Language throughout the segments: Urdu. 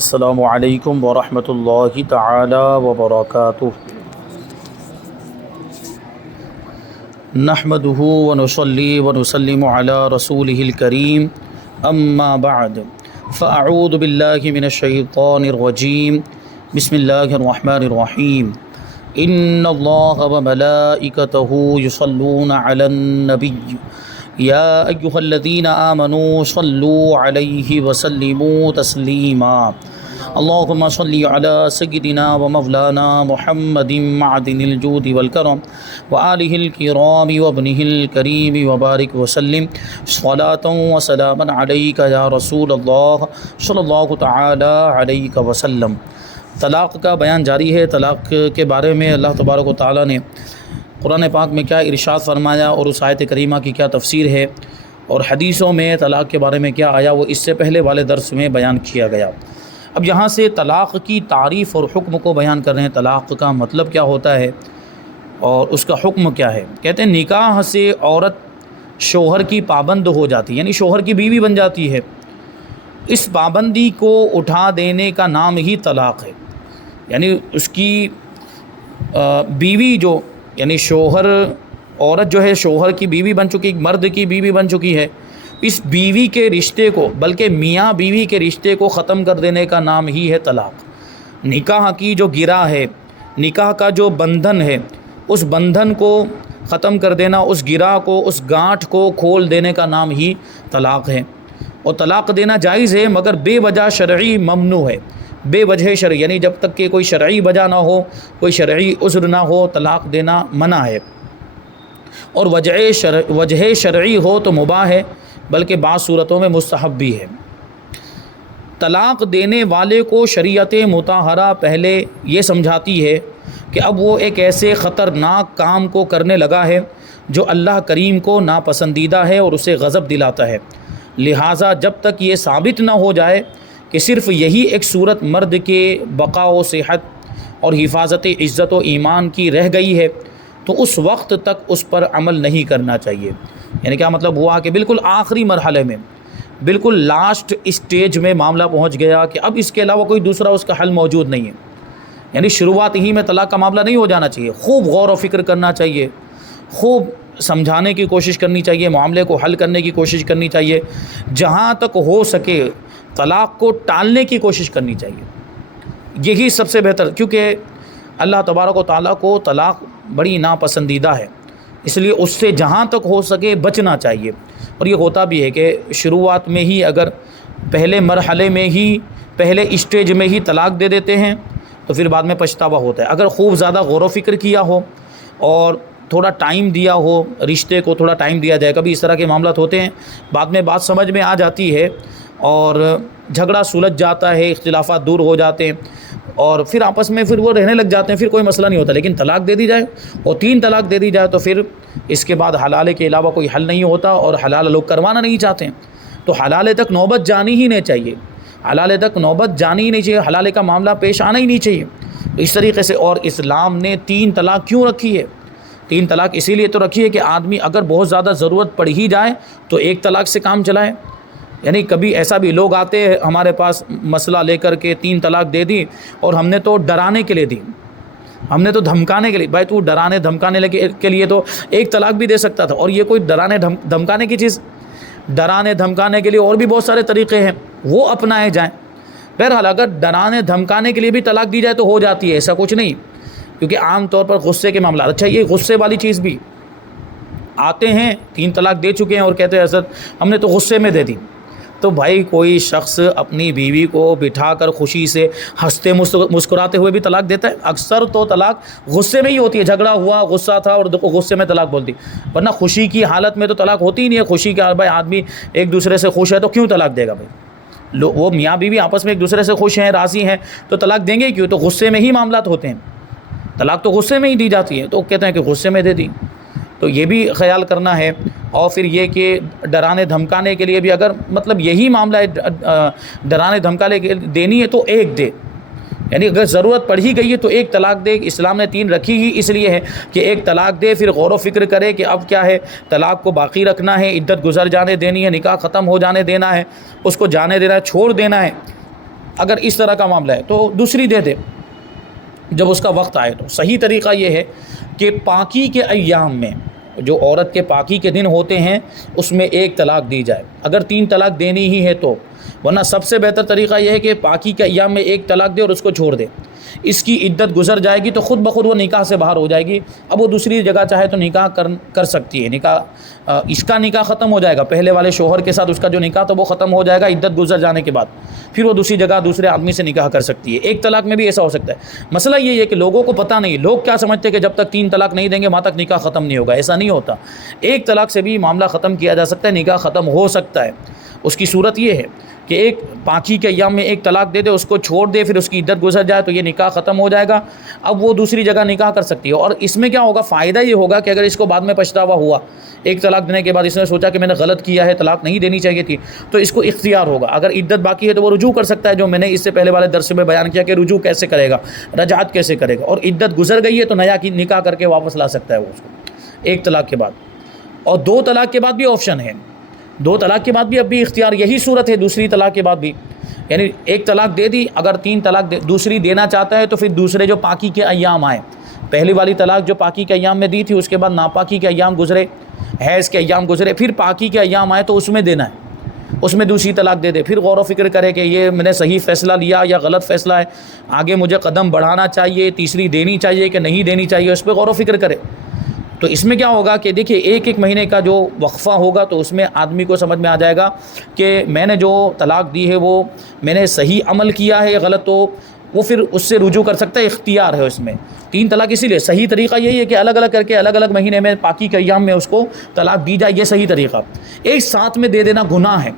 السلام علیکم ورحمۃ اللہ تعالی وبرکاتہ۔ نحمدہ ونصلی ونسلم علی رسولہ الکریم، اما بعد فاعوذ باللہ من الشیطان الرجیم، بسم اللہ الرحمن الرحیم۔ ان اللہ وملائکتہ یصلون علی النبی یا ایہا الذین آمنوا صلوا علیہ وسلموا تسلیما۔ اللہم صلی علی سیدنا و مولانا محمد معدن الجود والکرم وآلہ الکرام وابنہ الکریم وبارک وسلم صلاۃ و سلاما علیک یا رسول اللہ صلی اللہ تعالی علیہ وسلم۔ طلاق کا بیان جاری ہے۔ طلاق کے بارے میں اللہ تبارک و تعالیٰ نے قرآن پاک میں کیا ارشاد فرمایا اور اس آیت کریمہ کی کیا تفسیر ہے، اور حدیثوں میں طلاق کے بارے میں کیا آیا، وہ اس سے پہلے والے درس میں بیان کیا گیا۔ اب یہاں سے طلاق کی تعریف اور حکم کو بیان کر رہے ہیں۔ طلاق کا مطلب کیا ہوتا ہے اور اس کا حکم کیا ہے۔ کہتے ہیں نکاح سے عورت شوہر کی پابند ہو جاتی ہے، یعنی شوہر کی بیوی بن جاتی ہے۔ اس پابندی کو اٹھا دینے کا نام ہی طلاق ہے، یعنی اس کی بیوی جو، یعنی شوہر، عورت جو ہے شوہر کی بیوی بن چکی، مرد کی بیوی بن چکی ہے، اس بیوی کے رشتے کو، بلکہ میاں بیوی کے رشتے کو ختم کر دینے کا نام ہی ہے طلاق۔ نکاح کی جو گرہ ہے، نکاح کا جو بندھن ہے، اس بندھن کو ختم کر دینا، اس گرہ کو، اس گانٹھ کو کھول دینے کا نام ہی طلاق ہے۔ اور طلاق دینا جائز ہے، مگر بے وجہ شرعی ممنوع ہے۔ بے وجہ شرعی، یعنی جب تک کہ کوئی شرعی وجہ نہ ہو، کوئی شرعی عذر نہ ہو، طلاق دینا منع ہے۔ اور وجہ شرعی ہو تو مباح ہے، بلکہ بعض صورتوں میں مستحب بھی ہے۔ طلاق دینے والے کو شریعت مطہرہ پہلے یہ سمجھاتی ہے کہ اب وہ ایک ایسے خطرناک کام کو کرنے لگا ہے جو اللہ کریم کو ناپسندیدہ ہے اور اسے غضب دلاتا ہے۔ لہٰذا جب تک یہ ثابت نہ ہو جائے کہ صرف یہی ایک صورت مرد کے بقا و صحت اور حفاظت عزت و ایمان کی رہ گئی ہے، تو اس وقت تک اس پر عمل نہیں کرنا چاہیے۔ یعنی کیا مطلب ہوا کہ بالکل آخری مرحلے میں، بالکل لاسٹ اسٹیج میں معاملہ پہنچ گیا کہ اب اس کے علاوہ کوئی دوسرا اس کا حل موجود نہیں ہے، یعنی شروعات ہی میں طلاق کا معاملہ نہیں ہو جانا چاہیے۔ خوب غور و فکر کرنا چاہیے، خوب سمجھانے کی کوشش کرنی چاہیے، معاملے کو حل کرنے کی کوشش کرنی چاہیے، جہاں تک ہو سکے طلاق کو ٹالنے کی کوشش کرنی چاہیے۔ یہی سب سے بہتر، کیونکہ اللہ تبارک و تعالیٰ کو طلاق بڑی ناپسندیدہ ہے، اس لیے اس سے جہاں تک ہو سکے بچنا چاہیے۔ اور یہ ہوتا بھی ہے کہ شروعات میں ہی، اگر پہلے مرحلے میں ہی، پہلے اسٹیج میں ہی طلاق دے دیتے ہیں تو پھر بعد میں پچھتاوا ہوتا ہے۔ اگر خوب زیادہ غور و فکر کیا ہو اور تھوڑا ٹائم دیا ہو، رشتے کو تھوڑا ٹائم دیا جائے، کبھی اس طرح کے معاملات ہوتے ہیں، بعد میں بات سمجھ میں آ جاتی ہے اور جھگڑا سلجھ جاتا ہے، اختلافات دور ہو جاتے ہیں اور پھر آپس میں پھر وہ رہنے لگ جاتے ہیں، پھر کوئی مسئلہ نہیں ہوتا۔ لیکن طلاق دے دی جائے اور 3 طلاق دے دی جائے تو پھر اس کے بعد حلالے کے علاوہ کوئی حل نہیں ہوتا، اور حلال لوگ کروانا نہیں چاہتے ہیں، تو حلالے تک نوبت جانی ہی نہیں چاہیے، حلالے تک نوبت جانی ہی نہیں چاہیے، حلالے کا معاملہ پیش آنا ہی نہیں چاہیے۔ اس طریقے سے، اور اسلام نے 3 طلاق کیوں رکھی ہے؟ 3 طلاق اسی لیے تو رکھی ہے کہ آدمی اگر بہت زیادہ ضرورت پڑ ہی جائے تو 1 طلاق سے کام چلائے۔ یعنی کبھی ایسا بھی لوگ آتے ہیں ہمارے پاس مسئلہ لے کر کے 3 طلاق دے دی، اور ہم نے تو ڈرانے کے لیے دی، ہم نے تو دھمکانے کے لیے، بھائی تو ڈرانے دھمکانے کے لیے تو 1 طلاق بھی دے سکتا تھا، اور یہ کوئی ڈرانے دھمکانے کی چیز؟ ڈرانے دھمکانے کے لیے اور بھی بہت سارے طریقے ہیں، وہ اپنائے جائیں۔ بہرحال اگر ڈرانے دھمکانے کے لیے بھی طلاق دی جائے تو ہو جاتی ہے، ایسا کچھ نہیں، کیونکہ عام طور پر غصے کے معاملات، اچھا یہ غصے والی چیز بھی آتے ہیں، 3 طلاق دے چکے ہیں اور کہتے ہیں حضرت ہم نے تو غصے میں دے دی۔ تو بھائی کوئی شخص اپنی بیوی کو بٹھا کر خوشی سے ہنستے مسکراتے ہوئے بھی طلاق دیتا ہے؟ اکثر تو طلاق غصے میں ہی ہوتی ہے، جھگڑا ہوا، غصہ تھا اور غصے میں طلاق بول دی، ورنہ خوشی کی حالت میں تو طلاق ہوتی ہی نہیں ہے۔ خوشی کے بھائی آدمی ایک دوسرے سے خوش ہے تو کیوں طلاق دے گا؟ بھائی وہ میاں بیوی آپس میں ایک دوسرے سے خوش ہیں، راضی ہیں، تو طلاق دیں گے کیوں؟ تو غصے میں ہی معاملات ہوتے ہیں، طلاق تو غصے میں ہی دی جاتی ہے، تو کہتے ہیں کہ غصے میں دے دی، تو یہ بھی خیال کرنا ہے۔ اور پھر یہ کہ ڈرانے دھمکانے کے لیے بھی اگر مطلب یہی معاملہ ہے، ڈرانے دھمکانے کے دینی ہے تو 1 دے، یعنی اگر ضرورت پڑ ہی گئی ہے تو 1 طلاق دے۔ اسلام نے 3 رکھی ہی اس لیے ہے کہ 1 طلاق دے، پھر غور و فکر کرے کہ اب کیا ہے، طلاق کو باقی رکھنا ہے، عدت گزر جانے دینی ہے، نکاح ختم ہو جانے دینا ہے، اس کو جانے دینا ہے، چھوڑ دینا ہے، اگر اس طرح کا معاملہ ہے تو دوسری دے دے جب اس کا وقت آئے. تو صحیح طریقہ یہ ہے کہ پاکی کے ایام میں جو عورت کے پاکی کے دن ہوتے ہیں اس میں ایک طلاق دی جائے اگر 3 طلاق دینی ہی ہے تو، ورنہ سب سے بہتر طریقہ یہ ہے کہ پاکی کے ایام میں ایک طلاق دے اور اس کو چھوڑ دے. اس کی عدت گزر جائے گی تو خود بخود وہ نکاح سے باہر ہو جائے گی. اب وہ دوسری جگہ چاہے تو نکاح کر سکتی ہے. اس کا نکاح ختم ہو جائے گا، پہلے والے شوہر کے ساتھ اس کا جو نکاح تھا وہ ختم ہو جائے گا عدت گزر جانے کے بعد. پھر وہ دوسری جگہ دوسرے آدمی سے نکاح کر سکتی ہے. ایک طلاق میں بھی ایسا ہو سکتا ہے. مسئلہ یہ ہے کہ لوگوں کو پتہ نہیں، لوگ کیا سمجھتے ہیں کہ جب تک 3 طلاق نہیں دیں گے وہاں تک نکاح ختم نہیں ہوگا. ایسا نہیں ہوتا. ایک طلاق سے بھی معاملہ ختم کیا جا سکتا ہے، نکاح ختم ہو سکتا ہے. اس کی صورت یہ ہے کہ ایک پاکی کے ایام میں ایک طلاق دے دے، اس کو چھوڑ دے، پھر اس کی عدت گزر جائے تو یہ نکاح ختم ہو جائے گا. اب وہ دوسری جگہ نکاح کر سکتی ہے. اور اس میں کیا ہوگا، فائدہ یہ ہوگا کہ اگر اس کو بعد میں پچھتاوا ہوا، ایک طلاق دینے کے بعد اس نے سوچا کہ میں نے غلط کیا ہے، طلاق نہیں دینی چاہیے تھی، تو اس کو اختیار ہوگا. اگر عدت باقی ہے تو وہ رجوع کر سکتا ہے، جو میں نے اس سے پہلے والے درس میں بیان کیا کہ رجوع کیسے کرے گا، رجعت کیسے کرے گا. اور عدت گزر گئی ہے تو نیا کی نکاح کر کے واپس لا سکتا ہے وہ اس کو ایک طلاق کے بعد. اور 2 طلاق کے بعد بھی آپشن ہے. 2 طلاق کے بعد بھی اب بھی اختیار، یہی صورت ہے دوسری طلاق کے بعد بھی. یعنی ایک طلاق دے دی، اگر 3 طلاق دوسری دینا چاہتا ہے تو پھر دوسرے جو پاکی کے ایام آئے، پہلی والی طلاق جو پاکی کے ایام میں دی تھی، اس کے بعد ناپاکی کے ایام گزرے، حیض کے ایام گزرے، پھر پاکی کے ایام آئے تو اس میں دینا ہے، اس میں دوسری طلاق دے دے. پھر غور و فکر کرے کہ یہ میں نے صحیح فیصلہ لیا یا غلط فیصلہ ہے، آگے مجھے قدم بڑھانا چاہیے، تیسری دینی چاہیے کہ نہیں دینی چاہیے، اس پہ غور و فکر کرے. تو اس میں کیا ہوگا کہ دیکھیے ایک مہینے کا جو وقفہ ہوگا تو اس میں آدمی کو سمجھ میں آ جائے گا کہ میں نے جو طلاق دی ہے وہ میں نے صحیح عمل کیا ہے یا غلط. تو وہ پھر اس سے رجوع کر سکتا ہے، اختیار ہے اس میں. 3 طلاق اسی لیے صحیح طریقہ یہی ہے کہ الگ الگ کر کے الگ الگ مہینے میں پاکی کے ایام میں اس کو طلاق دی جائے، یہ صحیح طریقہ. ایک ساتھ میں دے دینا گناہ ہے،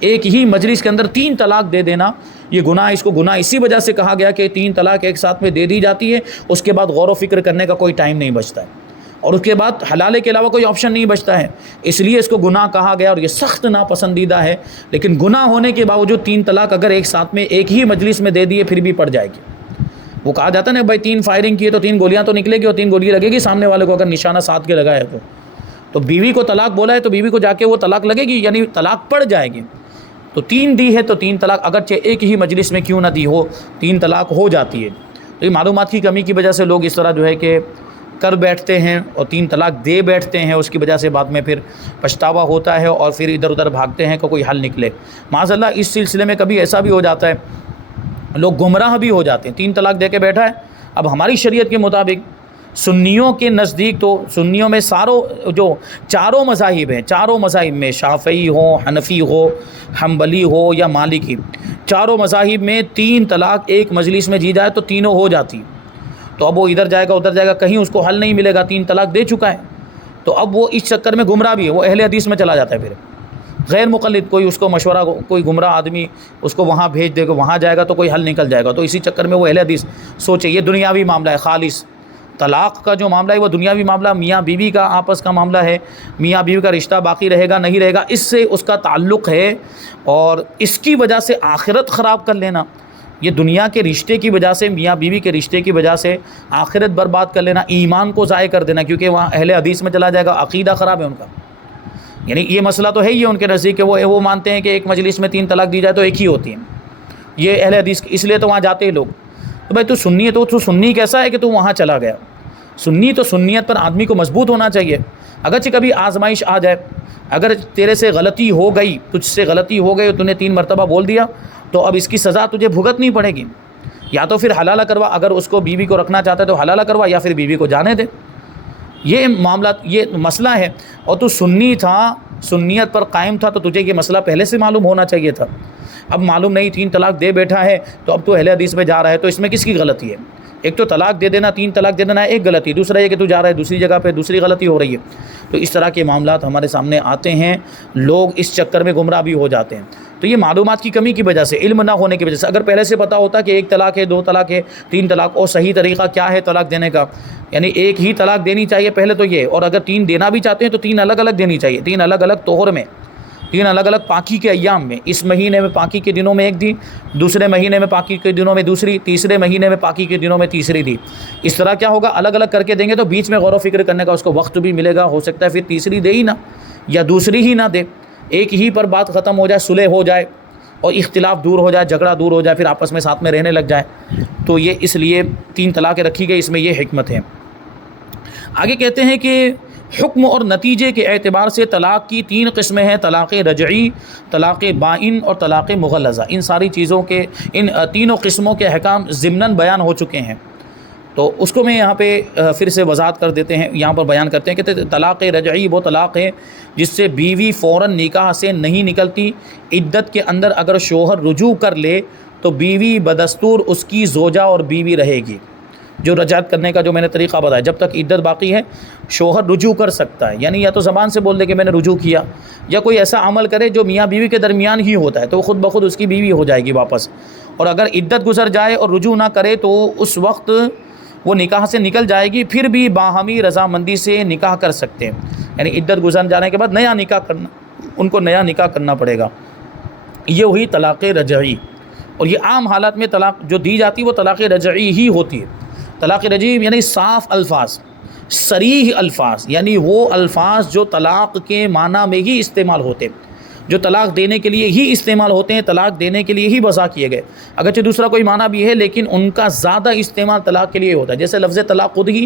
ایک ہی مجلس کے اندر 3 طلاق دے دینا یہ گناہ. اس کو گناہ اسی وجہ سے کہا گیا کہ 3 طلاق ایک ساتھ میں دے دی جاتی ہے، اس کے بعد غور و فکر کرنے کا کوئی ٹائم نہیں بچتا ہے، اور اس کے بعد حلالے کے علاوہ کوئی آپشن نہیں بچتا ہے. اس لیے اس کو گناہ کہا گیا اور یہ سخت ناپسندیدہ ہے. لیکن گناہ ہونے کے باوجود 3 طلاق اگر ایک ساتھ میں ایک ہی مجلس میں دے دیے پھر بھی پڑ جائے گی. وہ کہا جاتا ہے نا بھائی 3 فائرنگ کی ہے تو 3 گولیاں تو نکلے گی، اور 3 گولی لگے گی سامنے والے کو اگر نشانہ ساتھ کے لگا ہے تو بیوی کو طلاق بولا ہے تو بیوی کو جا کے وہ طلاق لگے گی، یعنی طلاق پڑ جائے گی. تو 3 دی ہے تو 3 طلاق اگرچہ ایک ہی مجلس میں کیوں نہ دی ہو 3 طلاق ہو جاتی ہے. تو یہ معلومات کی کمی کی وجہ سے لوگ اس طرح جو ہے کہ کر بیٹھتے ہیں اور 3 طلاق دے بیٹھتے ہیں، اس کی وجہ سے بعد میں پھر پچھتاوا ہوتا ہے اور پھر ادھر ادھر بھاگتے ہیں کہ کوئی حل نکلے. معاذ اللہ اس سلسلے میں کبھی ایسا بھی ہو جاتا ہے، لوگ گمراہ بھی ہو جاتے ہیں. 3 طلاق دے کے بیٹھا ہے. اب ہماری شریعت کے مطابق سنیوں کے نزدیک تو سنیوں میں جو چاروں مذاہب ہیں، چاروں مذاہب میں شافعی ہو، حنفی ہو، حنبلی ہو یا مالکی، چاروں مذاہب میں 3 طلاق ایک مجلس میں دی جائے تو تینوں ہو جاتی. تو اب وہ ادھر جائے گا ادھر جائے گا، کہیں اس کو حل نہیں ملے گا، 3 طلاق دے چکا ہے. تو اب وہ اس چکر میں گمراہ بھی ہے، وہ اہل حدیث میں چلا جاتا ہے. پھر غیر مقلد کوئی اس کو مشورہ، کوئی گمراہ آدمی اس کو وہاں بھیج دے گا، وہاں جائے گا تو کوئی حل نکل جائے گا. تو اسی چکر میں وہ اہل حدیث سوچے یہ دنیاوی معاملہ ہے. خالص طلاق کا جو معاملہ ہے وہ دنیاوی معاملہ، میاں بیوی کا آپس کا معاملہ ہے، میاں بیوی کا رشتہ باقی رہے گا نہیں رہے گا اس سے اس کا تعلق ہے. اور اس کی وجہ سے آخرت خراب کر لینا، یہ دنیا کے رشتے کی وجہ سے، میاں بیوی کے رشتے کی وجہ سے آخرت برباد کر لینا، ایمان کو ضائع کر دینا، کیونکہ وہاں اہل حدیث میں چلا جائے گا، عقیدہ خراب ہے ان کا. یعنی یہ مسئلہ تو ہے ہی ان کے نزدیک کہ وہ مانتے ہیں کہ ایک مجلس میں 3 طلاق دی جائے تو ایک ہی ہوتی ہیں. یہ اہل حدیث اس لیے تو وہاں جاتے ہیں لوگ. تو بھائی تو سنی ہے تو سنی کیسا ہے کہ تو وہاں چلا گیا؟ سنی تو سنیت پر آدمی کو مضبوط ہونا چاہیے. اگرچہ کبھی آزمائش آ جائے، اگر تیرے سے غلطی ہو گئی، تجھ سے غلطی ہو گئی، تو نے 3 مرتبہ بول دیا تو اب اس کی سزا تجھے بھگتنی پڑے گی. یا تو پھر حلالہ کروا، اگر اس کو بیوی کو رکھنا چاہتا ہے تو حلالہ کروا، یا پھر بیوی کو جانے دے. یہ معاملات، یہ مسئلہ ہے. اور تو سنی تھا، سنیت پر قائم تھا تو تجھے یہ مسئلہ پہلے سے معلوم ہونا چاہیے تھا. اب معلوم نہیں، 3 طلاق دے بیٹھا ہے تو اب تو اہل حدیث میں جا رہا ہے، تو اس میں کس کی غلطی ہے؟ ایک تو طلاق دے دینا، 3 طلاق دے دینا ایک غلطی، دوسرا یہ کہ تو جا رہا ہے دوسری جگہ پہ، دوسری غلطی ہو رہی ہے. تو اس طرح کے معاملات ہمارے سامنے آتے ہیں، لوگ اس چکر میں گمراہ بھی ہو جاتے ہیں. تو یہ معلومات کی کمی کی وجہ سے، علم نہ ہونے کی وجہ سے. اگر پہلے سے پتہ ہوتا کہ 1 طلاق ہے، 2 طلاق ہے، 3 طلاق، اور صحیح طریقہ کیا ہے طلاق دینے کا، یعنی ایک ہی طلاق دینی چاہیے پہلے تو یہ، اور اگر 3 دینا بھی چاہتے ہیں تو 3 الگ الگ دینی چاہیے، 3 الگ الگ طہر میں، 3 الگ الگ پاکی کے ایام میں. اس مہینے میں پاکی کے دنوں میں ایک دی، دوسرے مہینے میں پاکی کے دنوں میں دوسری، تیسرے مہینے میں پاکی کے دنوں میں تیسری دی. اس طرح کیا ہوگا، الگ الگ کر کے دیں گے تو بیچ میں غور و فکر کرنے کا اس کو وقت بھی ملے گا. ہو سکتا ہے پھر تیسری دے ہی نہ، یا دوسری ہی نہ دے، ایک ہی پر بات ختم ہو جائے، صلح ہو جائے. اور اختلاف دور ہو جائے، جھگڑا دور ہو جائے، پھر آپس میں ساتھ میں رہنے لگ جائے. تو یہ اس لیے 3 طلاقیں رکھی گئی، اس میں یہ حکمت ہے. آگے کہتے ہیں کہ حکم اور نتیجے کے اعتبار سے طلاق کی 3 قسمیں ہیں: طلاق رجعی، طلاق بائن اور طلاق مغلظہ. ان ساری چیزوں کے، ان تینوں قسموں کے احکام ضمناً بیان ہو چکے ہیں. تو اس کو میں یہاں پہ پھر سے وضاحت کر دیتے ہیں، یہاں پر بیان کرتے ہیں کہ طلاق رجعی وہ طلاق ہے جس سے بیوی فوراً نکاح سے نہیں نکلتی. عدت کے اندر اگر شوہر رجوع کر لے تو بیوی بدستور اس کی زوجہ اور بیوی رہے گی. جو رجعت کرنے کا جو میں نے طریقہ بتایا، جب تک عدت باقی ہے شوہر رجوع کر سکتا ہے، یعنی یا تو زبان سے بول دے کہ میں نے رجوع کیا، یا کوئی ایسا عمل کرے جو میاں بیوی کے درمیان ہی ہوتا ہے تو خود بخود اس کی بیوی ہو جائے گی واپس. اور اگر عدت گزر جائے اور رجوع نہ کرے تو اس وقت وہ نکاح سے نکل جائے گی، پھر بھی باہمی رضامندی سے نکاح کر سکتے ہیں. یعنی عدت گزر جانے کے بعد نیا نکاح کرنا، ان کو نیا نکاح کرنا پڑے گا. یہ ہوئی طلاق رجعی. اور یہ عام حالات میں طلاق جو دی جاتی ہے وہ طلاق رجعی ہی ہوتی ہے. طلاق رجعی یعنی صاف الفاظ، صریح الفاظ، یعنی وہ الفاظ جو طلاق کے معنی میں ہی استعمال ہوتے ہیں، جو طلاق دینے کے لیے ہی استعمال ہوتے ہیں، طلاق دینے کے لیے ہی وضع کیے گئے. اگرچہ دوسرا کوئی معنی بھی ہے لیکن ان کا زیادہ استعمال طلاق کے لیے ہوتا ہے. جیسے لفظ طلاق خود ہی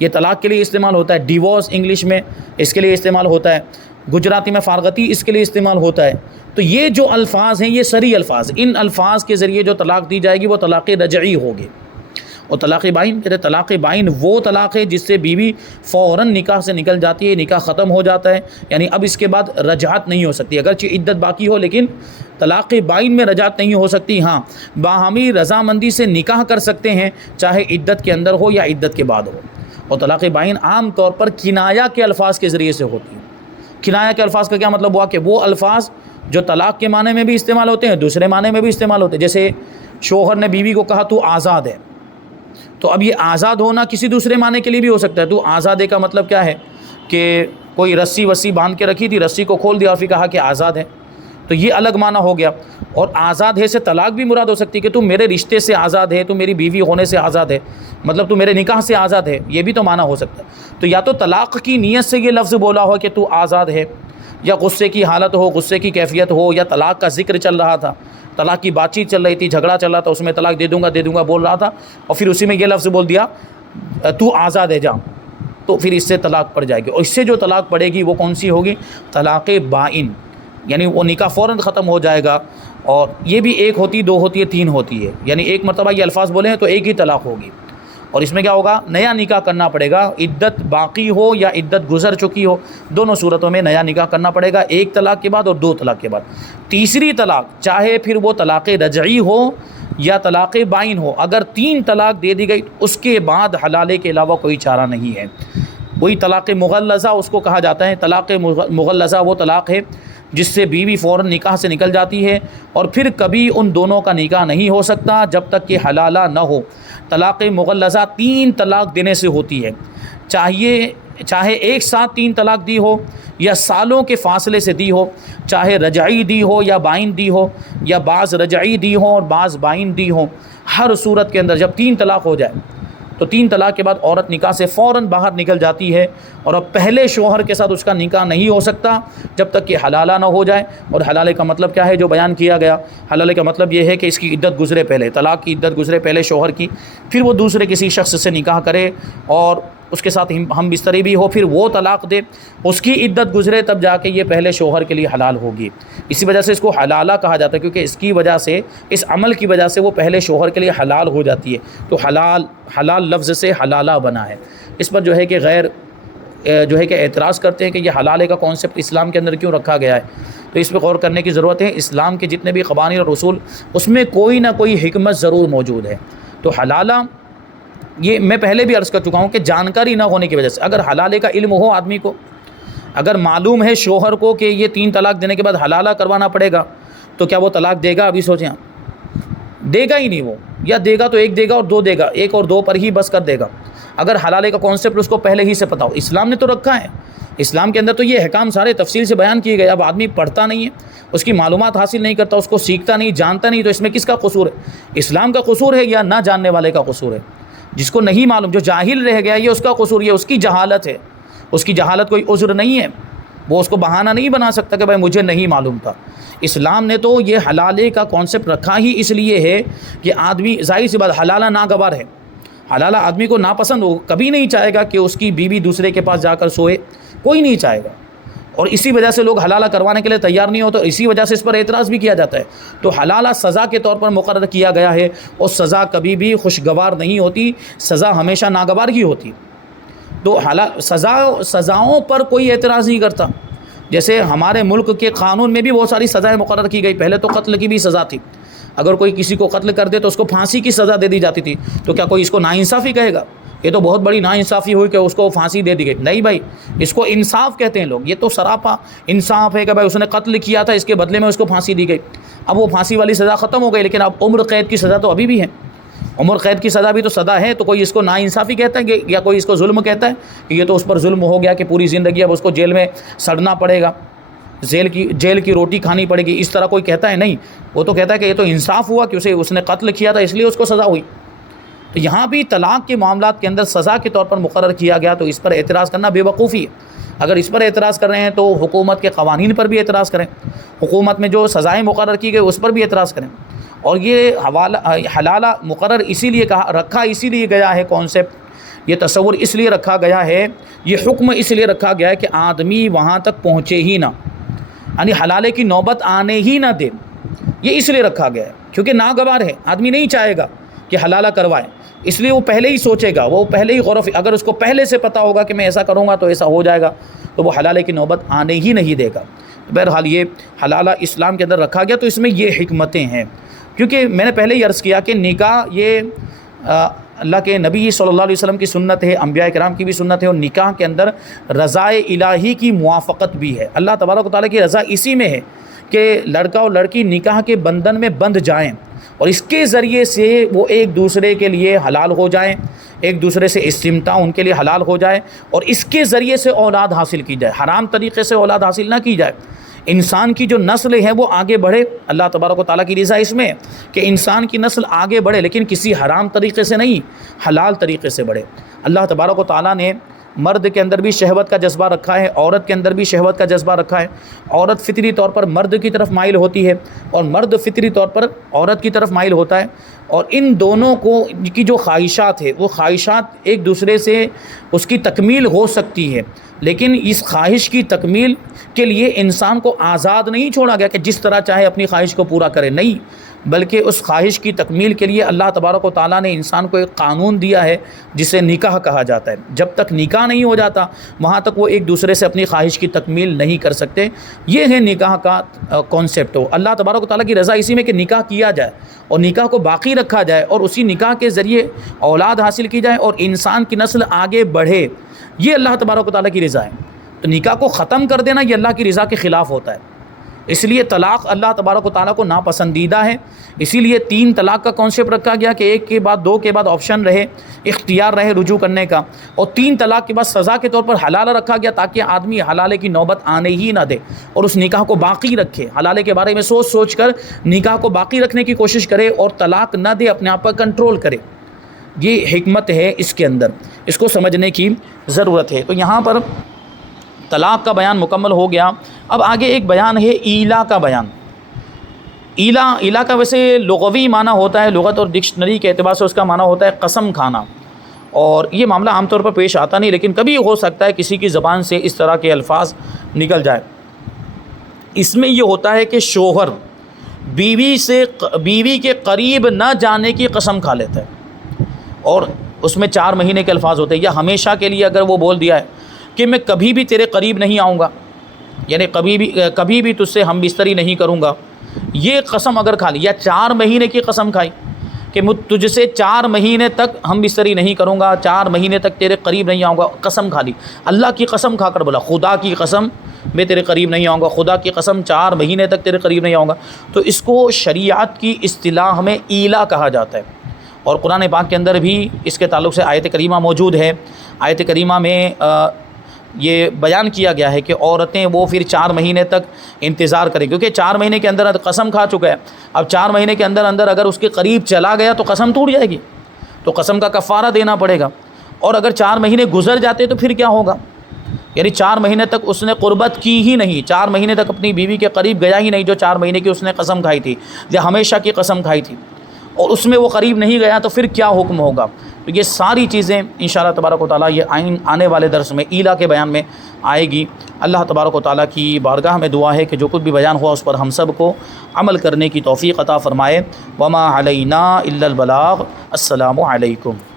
یہ طلاق کے لیے استعمال ہوتا ہے. ڈیورس انگلش میں اس کے لیے استعمال ہوتا ہے، گجراتی میں فارغتی اس کے لیے استعمال ہوتا ہے. تو یہ جو الفاظ ہیں یہ صریح الفاظ، ان الفاظ کے ذریعے جو طلاق دی جائے گی وہ طلاق رجعی ہوگی. اور طلاق بائن کہتے ہیں، طلاق بائن وہ طلاق ہے جس سے بیوی فوراً نکاح سے نکل جاتی ہے، نکاح ختم ہو جاتا ہے، یعنی اب اس کے بعد رجعت نہیں ہو سکتی. اگرچہ عدت باقی ہو لیکن طلاق بائن میں رجعت نہیں ہو سکتی. ہاں باہمی رضامندی سے نکاح کر سکتے ہیں، چاہے عدت کے اندر ہو یا عدت کے بعد ہو. اور طلاق بائن عام طور پر کنایہ کے الفاظ کے ذریعے سے ہوتی ہے. کنایہ کے الفاظ کا کیا مطلب ہوا کہ وہ الفاظ جو طلاق کے معنی میں بھی استعمال ہوتے ہیں، دوسرے معنی میں بھی استعمال ہوتے ہیں. جیسے شوہر نے بیوی کو کہا تو آزاد ہے، تو اب یہ آزاد ہونا کسی دوسرے معنی کے لیے بھی ہو سکتا ہے. تو آزاد ہے کا مطلب کیا ہے کہ کوئی رسی وسی باندھ کے رکھی تھی، رسی کو کھول دیا اور پھر کہا کہ آزاد ہے، تو یہ الگ معنی ہو گیا. اور آزاد ہے سے طلاق بھی مراد ہو سکتی ہے کہ تم میرے رشتے سے آزاد ہے، تم میری بیوی ہونے سے آزاد ہے، مطلب تو میرے نکاح سے آزاد ہے، یہ بھی تو معنی ہو سکتا ہے. تو یا تو طلاق کی نیت سے یہ لفظ بولا ہو کہ تو آزاد ہے، یا غصے کی حالت ہو، غصے کی کیفیت ہو، یا طلاق کا ذکر چل رہا تھا، طلاق کی بات چیت چل رہی تھی، جھگڑا چل رہا تھا، اس میں طلاق دے دوں گا بول رہا تھا، اور پھر اسی میں یہ لفظ بول دیا تو آزاد ہے جا، تو پھر اس سے طلاق پڑ جائے گی. اور اس سے جو طلاق پڑے گی وہ کون سی ہوگی؟ طلاق بائن، یعنی وہ نکاح فوراً ختم ہو جائے گا. اور یہ بھی 1 ہوتی، 2 ہوتی ہے، 3 ہوتی ہے، یعنی ایک مرتبہ یہ الفاظ بولے ہیں تو ایک ہی طلاق ہوگی. اور اس میں کیا ہوگا؟ نیا نکاح کرنا پڑے گا، عدت باقی ہو یا عدت گزر چکی ہو، دونوں صورتوں میں نیا نکاح کرنا پڑے گا، 1 طلاق کے بعد اور 2 طلاق کے بعد. تیسری طلاق چاہے پھر وہ طلاق رجعی ہو یا طلاق بائن ہو، اگر 3 طلاق دے دی گئی اس کے بعد حلالے کے علاوہ کوئی چارہ نہیں ہے. وہی طلاق مغلظہ اس کو کہا جاتا ہے. طلاق مغلظہ وہ طلاق ہے جس سے بیوی فوراً نکاح سے نکل جاتی ہے اور پھر کبھی ان دونوں کا نکاح نہیں ہو سکتا جب تک کہ حلالہ نہ ہو. طلاق مغلظہ 3 طلاق دینے سے ہوتی ہے، چاہے ایک ساتھ 3 طلاق دی ہو یا سالوں کے فاصلے سے دی ہو، چاہے رجعی دی ہو یا بائن دی ہو، یا بعض رجعی دی ہو اور بعض بائن دی ہو. ہر صورت کے اندر جب 3 طلاق ہو جائے تو 3 طلاق کے بعد عورت نکاح سے فوراً باہر نکل جاتی ہے، اور اب پہلے شوہر کے ساتھ اس کا نکاح نہیں ہو سکتا جب تک کہ حلالہ نہ ہو جائے. اور حلالے کا مطلب کیا ہے جو بیان کیا گیا؟ حلالے کا مطلب یہ ہے کہ اس کی عدت گزرے پہلے، طلاق کی عدت گزرے پہلے شوہر کی، پھر وہ دوسرے کسی شخص سے نکاح کرے اور اس کے ساتھ ہم بستری بھی ہو، پھر وہ طلاق دے، اس کی عدت گزرے تب جا کے یہ پہلے شوہر کے لیے حلال ہوگی. اسی وجہ سے اس کو حلالہ کہا جاتا ہے، کیونکہ اس کی وجہ سے، اس عمل کی وجہ سے وہ پہلے شوہر کے لیے حلال ہو جاتی ہے. تو حلال لفظ سے حلالہ بنا ہے. اس پر جو ہے کہ کہ اعتراض کرتے ہیں کہ یہ حلالے کا کانسیپٹ اسلام کے اندر کیوں رکھا گیا ہے. تو اس پہ غور کرنے کی ضرورت ہے. اسلام کے جتنے بھی قوانین اور اصول اس میں کوئی نہ کوئی حکمت ضرور موجود ہے. تو حلالہ، یہ میں پہلے بھی عرض کر چکا ہوں کہ جانکاری نہ ہونے کی وجہ سے، اگر حلالے کا علم ہو آدمی کو، اگر معلوم ہے شوہر کو کہ یہ 3 طلاق دینے کے بعد حلالہ کروانا پڑے گا، تو کیا وہ طلاق دے گا؟ ابھی سوچیں، دے گا ہی نہیں. وہ یا دے گا تو 1 دے گا اور 2 دے گا، 1 اور 2 پر ہی بس کر دے گا. اگر حلالے کا کانسیپٹ اس کو پہلے ہی سے پتا ہو، اسلام نے تو رکھا ہے، اسلام کے اندر تو یہ احکام سارے تفصیل سے بیان کیے گئے. اب آدمی پڑھتا نہیں ہے، اس کی معلومات حاصل نہیں کرتا، اس کو سیکھتا نہیں، جانتا نہیں، تو اس میں کس کا قصور ہے؟ اسلام کا قصور ہے یا نہ جاننے والے کا قصور ہے؟ جس کو نہیں معلوم، جو جاہل رہ گیا، یہ اس کا قصور، یہ اس کی جہالت ہے. اس کی جہالت کوئی عذر نہیں ہے. وہ اس کو بہانہ نہیں بنا سکتا کہ بھائی مجھے نہیں معلوم تھا۔ اسلام نے تو یہ حلالے کا کانسیپٹ رکھا ہی اس لیے ہے کہ آدمی، ظاہر سی بات، حلالہ ناگوار ہے، حلالہ آدمی کو ناپسند ہو، کبھی نہیں چاہے گا کہ اس کی بیوی دوسرے کے پاس جا کر سوئے، کوئی نہیں چاہے گا، اور اسی وجہ سے لوگ حلالہ کروانے کے لیے تیار نہیں ہوتے، اسی وجہ سے اس پر اعتراض بھی کیا جاتا ہے۔ تو حلالہ سزا کے طور پر مقرر کیا گیا ہے، اور سزا کبھی بھی خوشگوار نہیں ہوتی، سزا ہمیشہ ناگوار ہی ہوتی۔ تو سزاؤں پر کوئی اعتراض نہیں کرتا۔ جیسے ہمارے ملک کے قانون میں بھی بہت ساری سزائیں مقرر کی گئی، پہلے تو قتل کی بھی سزا تھی، اگر کوئی کسی کو قتل کر دے تو اس کو پھانسی کی سزا دے دی جاتی تھی، تو کیا کوئی اس کو ناانصافی کہے گا؟ یہ تو بہت بڑی ناانصافی ہوئی کہ اس کو پھانسی دے دی گئی، نہیں بھائی، اس کو انصاف کہتے ہیں لوگ، یہ تو سراپا انصاف ہے کہ بھائی اس نے قتل کیا تھا، اس کے بدلے میں اس کو پھانسی دی گئی۔ اب وہ پھانسی والی سزا ختم ہو گئی، لیکن اب عمر قید کی سزا تو ابھی بھی ہے، عمر قید کی سزا بھی تو سزا ہے، تو کوئی اس کو ناانصافی کہتا ہے یا کوئی اس کو ظلم کہتا ہے کہ یہ تو اس پر ظلم ہو گیا کہ پوری زندگی اب اس کو جیل میں سڑنا پڑے گا، جیل کی روٹی کھانی پڑے گی، اس طرح کوئی کہتا ہے؟ نہیں، وہ تو کہتا ہے کہ یہ تو انصاف ہوا کہ اس نے قتل کیا تھا اس لیے اس کو سزا ہوئی۔ تو یہاں بھی طلاق کے معاملات کے اندر سزا کے طور پر مقرر کیا گیا، تو اس پر اعتراض کرنا بے وقوفی ہے۔ اگر اس پر اعتراض کر رہے ہیں تو حکومت کے قوانین پر بھی اعتراض کریں، حکومت میں جو سزائیں مقرر کی گئی اس پر بھی اعتراض کریں۔ اور یہ حلالہ مقرر اسی لیے رکھا اسی لیے گیا ہے، کانسیپٹ، یہ تصور اس لیے رکھا گیا ہے، یہ حکم اس لیے رکھا گیا ہے کہ آدمی وہاں تک پہنچے ہی نہ، یعنی حلالے کی نوبت آنے ہی نہ دے، یہ اس لیے رکھا گیا ہے کیونکہ ناگوار ہے، آدمی نہیں چاہے گا کہ حلالہ کروائے، اس لیے وہ پہلے ہی سوچے گا، وہ پہلے ہی اگر اس کو پہلے سے پتہ ہوگا کہ میں ایسا کروں گا تو ایسا ہو جائے گا، تو وہ حلالے کی نوبت آنے ہی نہیں دے گا۔ بہرحال یہ حلالہ اسلام کے اندر رکھا گیا، تو اس میں یہ حکمتیں ہیں، کیونکہ میں نے پہلے ہی عرض کیا کہ نکاح یہ اللہ کے نبی صلی اللہ علیہ وسلم کی سنت ہے، انبیاء کرام کی بھی سنت ہے، اور نکاح کے اندر رضا الہی کی موافقت بھی ہے۔ اللہ تبارک و تعالیٰ کی رضا اسی میں ہے کہ لڑکا اور لڑکی نکاح کے بندھن میں بندھ جائیں، اور اس کے ذریعے سے وہ ایک دوسرے کے لیے حلال ہو جائیں، ایک دوسرے سے استمتاع ان کے لیے حلال ہو جائے، اور اس کے ذریعے سے اولاد حاصل کی جائے، حرام طریقے سے اولاد حاصل نہ کی جائے، انسان کی جو نسل ہے وہ آگے بڑھے۔ اللہ تبارک و تعالیٰ کی رضا اس میں ہے کہ انسان کی نسل آگے بڑھے، لیکن کسی حرام طریقے سے نہیں، حلال طریقے سے بڑھے۔ اللہ تبارک و تعالیٰ نے مرد کے اندر بھی شہوت کا جذبہ رکھا ہے، عورت کے اندر بھی شہوت کا جذبہ رکھا ہے۔ عورت فطری طور پر مرد کی طرف مائل ہوتی ہے، اور مرد فطری طور پر عورت کی طرف مائل ہوتا ہے، اور ان دونوں کی جو خواہشات ہے وہ خواہشات ایک دوسرے سے اس کی تکمیل ہو سکتی ہے، لیکن اس خواہش کی تکمیل کے لیے انسان کو آزاد نہیں چھوڑا گیا کہ جس طرح چاہے اپنی خواہش کو پورا کرے، نہیں، بلکہ اس خواہش کی تکمیل کے لیے اللہ تبارک و تعالیٰ نے انسان کو ایک قانون دیا ہے جسے نکاح کہا جاتا ہے۔ جب تک نکاح نہیں ہو جاتا وہاں تک وہ ایک دوسرے سے اپنی خواہش کی تکمیل نہیں کر سکتے۔ یہ ہے نکاح کا کانسیپٹ۔ اللہ تبارک و تعالیٰ کی رضا اسی میں کہ نکاح کیا جائے اور نکاح کو باقی رکھا جائے، اور اسی نکاح کے ذریعے اولاد حاصل کی جائے اور انسان کی نسل آگے بڑھے، یہ اللہ تبارک و تعالیٰ کی رضا ہے۔ تو نکاح کو ختم کر دینا یہ اللہ کی رضا کے خلاف ہوتا ہے، اس لیے طلاق اللہ تبارک و تعالیٰ کو ناپسندیدہ ہے۔ اسی لیے 3 طلاق کا کانسیپٹ رکھا گیا کہ 1 کے بعد 2 کے بعد آپشن رہے، اختیار رہے رجوع کرنے کا، اور 3 طلاق کے بعد سزا کے طور پر حلالہ رکھا گیا تاکہ آدمی حلالے کی نوبت آنے ہی نہ دے اور اس نکاح کو باقی رکھے، حلالے کے بارے میں سوچ کر نکاح کو باقی رکھنے کی کوشش کرے اور طلاق نہ دے، اپنے آپ پر کنٹرول کرے۔ یہ حکمت ہے اس کے اندر، اس کو سمجھنے کی ضرورت ہے۔ تو یہاں پر طلاق کا بیان مکمل ہو گیا۔ اب آگے ایک بیان ہے ایلا کا بیان۔ ایلا کا ویسے لغوی معنی ہوتا ہے، لغت اور ڈکشنری کے اعتبار سے اس کا معنی ہوتا ہے قسم کھانا، اور یہ معاملہ عام طور پر پیش آتا نہیں، لیکن کبھی ہو سکتا ہے کسی کی زبان سے اس طرح کے الفاظ نکل جائے۔ اس میں یہ ہوتا ہے کہ شوہر بیوی کے قریب نہ جانے کی قسم کھا لیتا ہے، اور اس میں 4 مہینے کے الفاظ ہوتے ہیں، یا ہمیشہ کے لیے اگر وہ بول دیا ہے کہ میں کبھی بھی تیرے قریب نہیں آؤں گا، یعنی کبھی بھی تجھ سے ہم بستری نہیں کروں گا، یہ قسم اگر کھا لی، یا 4 مہینے کی قسم کھائی کہ میں تجھ سے 4 مہینے تک ہم بستری نہیں کروں گا، 4 مہینے تک تیرے قریب نہیں آؤں گا، قسم کھا لی، اللہ کی قسم کھا کر بولا خدا کی قسم میں تیرے قریب نہیں آؤں گا، خدا کی قسم 4 مہینے تک تیرے قریب نہیں آؤں گا، تو اس کو شریعت کی اصطلاح میں ایلا کہا جاتا ہے۔ اور قرآن پاک کے اندر بھی اس کے تعلق سے آیت کریمہ موجود ہے۔ آیت کریمہ میں یہ بیان کیا گیا ہے کہ عورتیں وہ پھر 4 مہینے تک انتظار کریں، کیونکہ 4 مہینے کے اندر قسم کھا چکا ہے، اب 4 مہینے کے اندر اگر اس کے قریب چلا گیا تو قسم ٹوٹ جائے گی، تو قسم کا کفارہ دینا پڑے گا، اور اگر 4 مہینے گزر جاتے تو پھر کیا ہوگا؟ یعنی 4 مہینے تک اس نے قربت کی ہی نہیں، 4 مہینے تک اپنی بیوی کے قریب گیا ہی نہیں جو 4 مہینے کی اس نے قسم کھائی تھی، جو ہمیشہ کی قسم کھائی تھی، اور اس میں وہ قریب نہیں گیا تو پھر کیا حکم ہوگا؟ تو یہ ساری چیزیں انشاءاللہ تبارک و تعالیٰ یہ آنے والے درس میں ایلا کے بیان میں آئے گی۔ اللہ تبارک و تعالیٰ کی بارگاہ میں دعا ہے کہ جو کچھ بھی بیان ہوا اس پر ہم سب کو عمل کرنے کی توفیق عطا فرمائے۔ وما علینا الا البلاغ۔ السلام علیکم۔